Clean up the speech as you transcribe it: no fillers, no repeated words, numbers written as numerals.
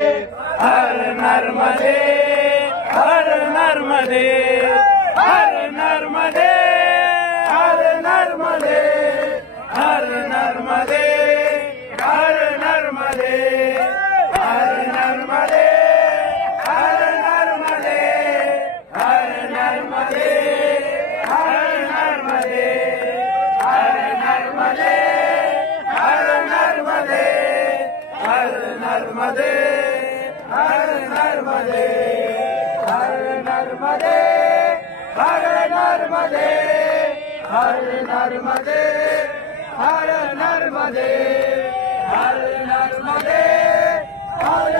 हर नर्मदे हर नर्मदे हर नर्मदे हर नर्मदे हर नर्मदे हर नर्मदे हर नर्मदे हर नर्मदे हर नर्मदे हर नर्मदे हर नर्मदे हर नर्मदे हर नर्मदे हर नर्मदे हर नर्मदे हर नर्मदे हर नर्मदे हर नर्मदे हर नर्मदे हर